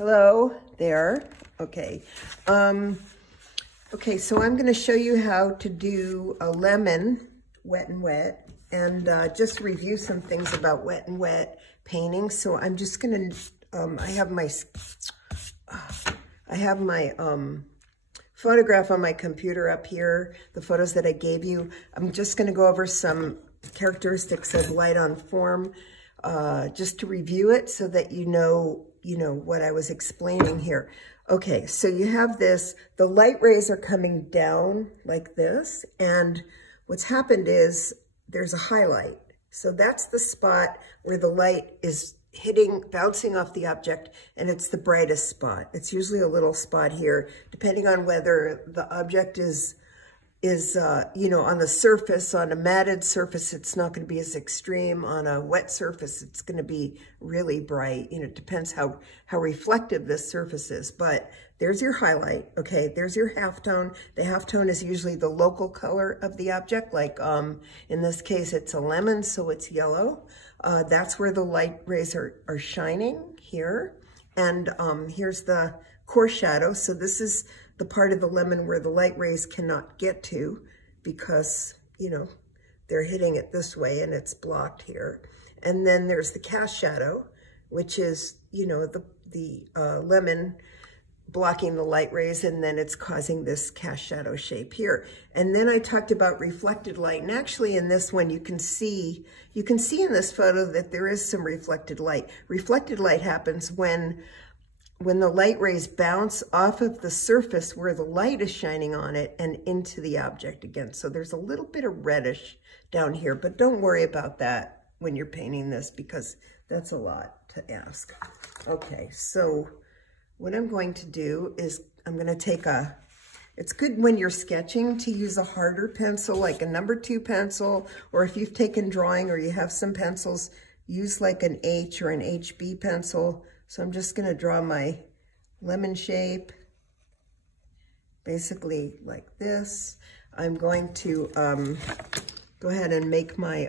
Hello there. Okay. Okay, so I'm going to show you how to do a lemon, wet and wet, and just review some things about wet and wet painting. So I'm just going to, I have my photograph on my computer up here, the photos that I gave you. I'm just going to go over some characteristics of light on form, just to review it so that you know what I was explaining here. Okay, so you have this, the light rays are coming down like this, and what's happened is there's a highlight. So that's the spot where the light is hitting, bouncing off the object, and it's the brightest spot. It's usually a little spot here, depending on whether the object is on the surface. On a matted surface, it's not going to be as extreme. On a wet surface, it's going to be really bright. It depends how reflective this surface is. But there's your highlight. Okay, there's your halftone. The halftone is usually the local color of the object. Like in this case, it's a lemon, so it's yellow. That's where the light rays are shining here. And here's the core shadow. So this is the part of the lemon where the light rays cannot get to because, they're hitting it this way and it's blocked here. And then there's the cast shadow, which is, the lemon blocking the light rays, and then it's causing this cast shadow shape here. And then I talked about reflected light, and actually in this one you can see in this photo that there is some reflected light. Reflected light happens when the light rays bounce off of the surface where the light is shining on it and into the object again. So there's a little bit of reddish down here, but don't worry about that when you're painting this because that's a lot to ask. Okay, so what I'm going to do is I'm going to take it's good when you're sketching to use a harder pencil, like a number 2 pencil, or if you've taken drawing or you have some pencils, use like an H or an HB pencil. So I'm just going to draw my lemon shape, basically like this. I'm going to go ahead and make my,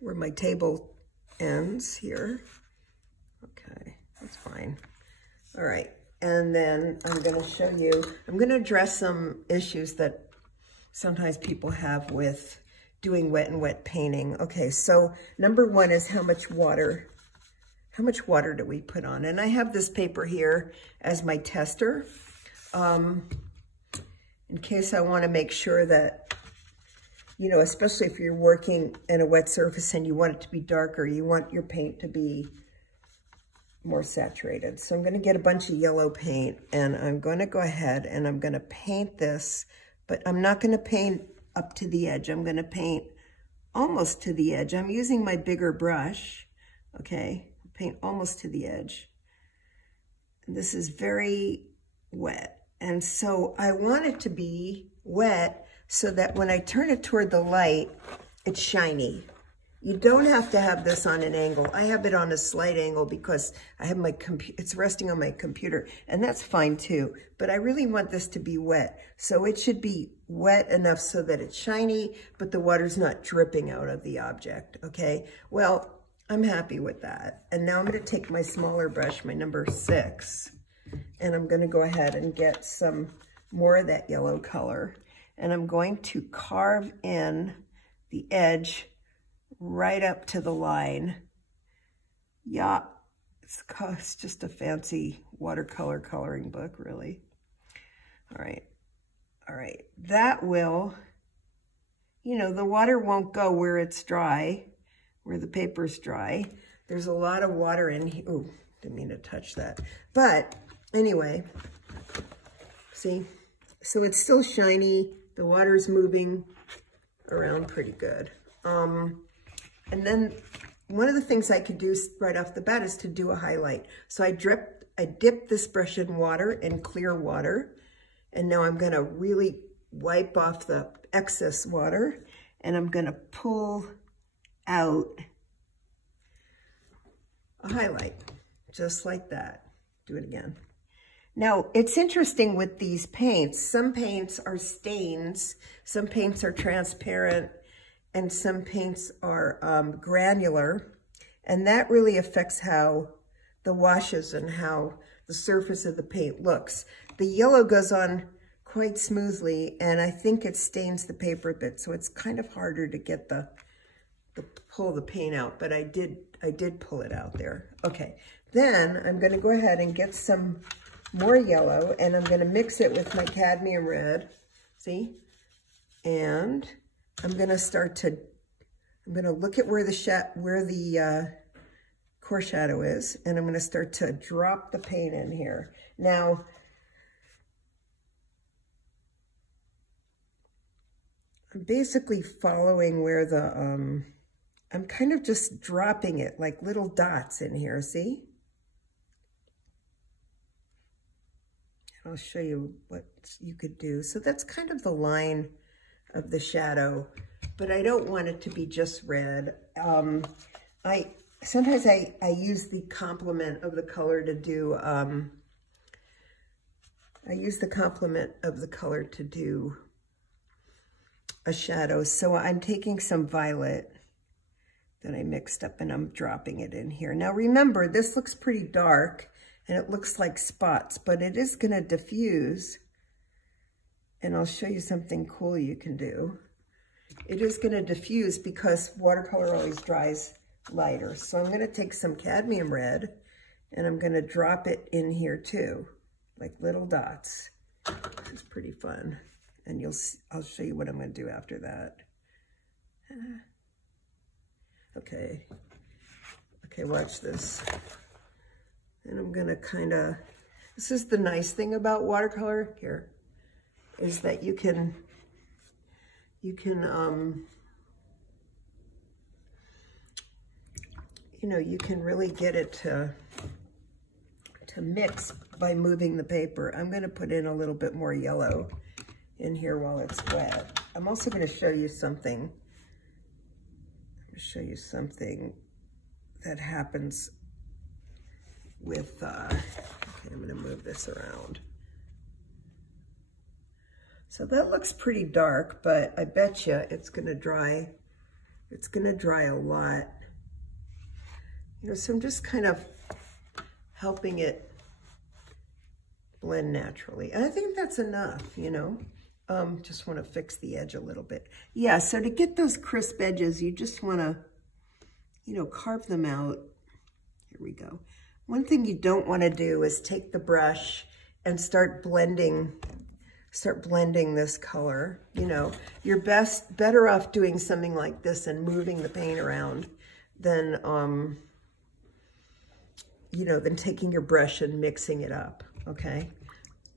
where my table ends here. Okay, that's fine. All right, and then I'm going to show you, I'm going to address some issues that sometimes people have with doing wet and wet painting. Okay, so number 1 is how much water do we put on? And I have this paper here as my tester, in case I want to make sure that, especially if you're working in a wet surface and you want it to be darker, you want your paint to be more saturated. So I'm going to get a bunch of yellow paint, and I'm going to go ahead and I'm going to paint this, but I'm not going to paint up to the edge. I'm going to paint almost to the edge. I'm using my bigger brush, okay? Paint almost to the edge. And this is very wet. And so I want it to be wet so that when I turn it toward the light, it's shiny. You don't have to have this on an angle. I have it on a slight angle because I have it's resting on my computer, and that's fine too. But I really want this to be wet. So it should be wet enough so that it's shiny, but the water's not dripping out of the object, okay? Well, I'm happy with that. And now I'm going to take my smaller brush, my number 6, and I'm going to go ahead and get some more of that yellow color. And I'm going to carve in the edge right up to the line. Yeah, it's just a fancy watercolor coloring book, really. All right. That will, the water won't go where it's dry, where the paper's dry. There's a lot of water in here. Oh, didn't mean to touch that. But anyway, see? So it's still shiny. The water's moving around pretty good. And then one of the things I could do right off the bat is to do a highlight. So I dipped this brush in water, in clear water. And now I'm gonna really wipe off the excess water, and I'm gonna pull out a highlight, just like that. Do it again. Now, it's interesting with these paints. Some paints are stains, some paints are transparent, and some paints are granular, and that really affects how the washes and how the surface of the paint looks. The yellow goes on quite smoothly, and I think it stains the paper a bit, so it's kind of harder to get pull the paint out, but I did pull it out there. Okay, then I'm gonna go ahead and get some more yellow, and I'm gonna mix it with my cadmium red, see? And I'm gonna look at where the core shadow is, and I'm gonna start to drop the paint in here. Now, I'm basically following where I'm kind of just dropping it like little dots in here, see? I'll show you what you could do. So that's kind of the line of the shadow, but I don't want it to be just red. Sometimes I use the complement of the color to do, a shadow. So I'm taking some violet that I mixed up and I'm dropping it in here. Now remember, this looks pretty dark and it looks like spots, but it is gonna diffuse. And I'll show you something cool you can do. It is gonna diffuse because watercolor always dries lighter. So I'm gonna take some cadmium red and I'm gonna drop it in here too, like little dots. It's pretty fun. And I'll show you what I'm gonna do after that. Okay, watch this. And I'm gonna this is the nice thing about watercolor here, is that you can really get it to mix by moving the paper. I'm gonna put in a little bit more yellow in here while it's wet. I'm also gonna show you something. That happens with, okay, I'm gonna move this around. So that looks pretty dark, but I bet you it's gonna dry a lot. So I'm just kind of helping it blend naturally. And I think that's enough, just want to fix the edge a little bit. Yeah, so to get those crisp edges, you just want to, carve them out. Here we go. One thing you don't want to do is take the brush and start blending this color. You're better off doing something like this and moving the paint around than, than taking your brush and mixing it up, okay?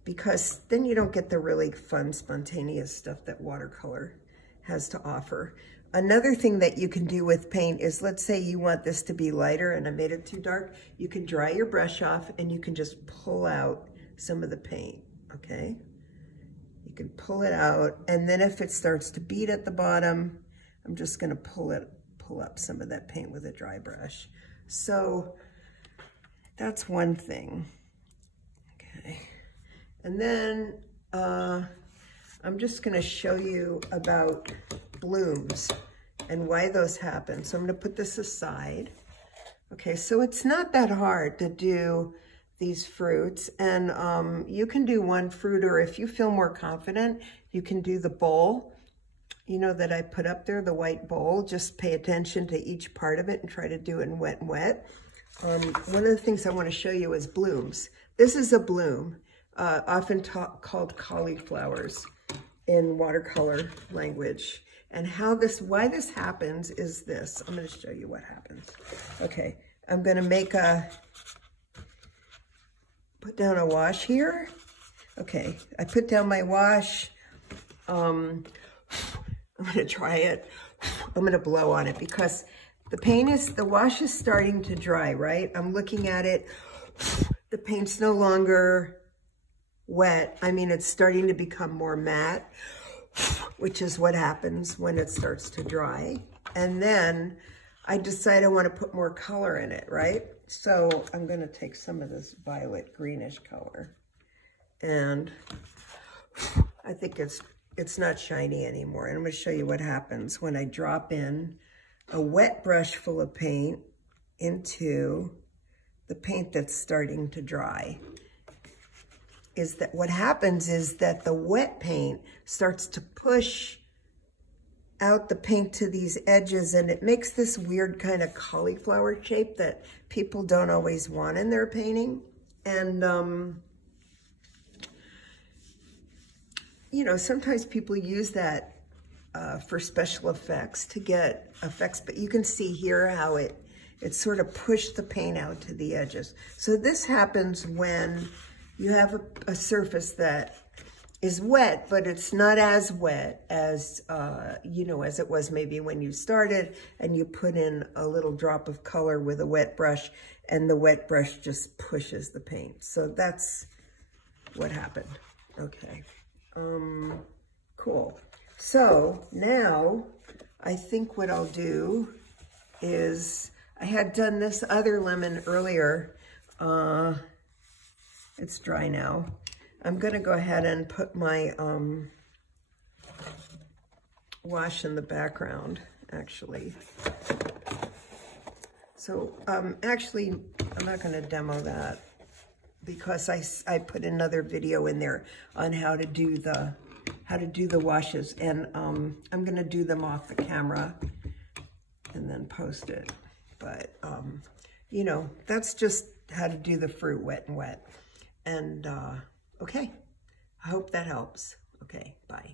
Because then you don't get the really fun, spontaneous stuff that watercolor has to offer. Another thing that you can do with paint is, let's say you want this to be lighter and I made it too dark, you can dry your brush off and you can just pull out some of the paint, okay? You can pull it out, and then if it starts to bead at the bottom, I'm just gonna pull up some of that paint with a dry brush. So that's one thing, okay? And then I'm just gonna show you about blooms and why those happen. So I'm gonna put this aside. Okay, so it's not that hard to do these fruits, and you can do one fruit, or if you feel more confident, you can do the bowl, that I put up there, the white bowl. Just pay attention to each part of it and try to do it in wet and wet. One of the things I wanna show you is blooms. This is a bloom, often called cauliflowers in watercolor language. And why this happens is this. I'm gonna show you what happens. Okay, I'm gonna put down a wash here. Okay, I put down my wash. I'm gonna try it. I'm gonna blow on it because the wash is starting to dry, right? I'm looking at it. The paint's no longer wet. I mean, it's starting to become more matte, which is what happens when it starts to dry. And then I decide I want to put more color in it, right? So I'm going to take some of this violet greenish color, and I think it's not shiny anymore. And I'm going to show you what happens when I drop in a wet brush full of paint into the paint that's starting to dry, is that what happens is that the wet paint starts to push out the paint to these edges, and it makes this weird kind of cauliflower shape that people don't always want in their painting. And, you know, sometimes people use that for special effects to get effects, but you can see here how it sort of pushed the paint out to the edges. So this happens when you have a surface that is wet, but it's not as wet as, you know, as it was maybe when you started and you put in a little drop of color with a wet brush and the wet brush just pushes the paint. So that's what happened. Okay, cool. So now I think what I'll do is, I had done this other lemon earlier. It's dry now. I'm gonna go ahead and put my wash in the background, actually. So actually, I'm not gonna demo that because I put another video in there on how to do the washes, and I'm gonna do them off the camera and then post it. But you know, that's just how to do the fruit wet and wet. And okay, I hope that helps. Okay, bye.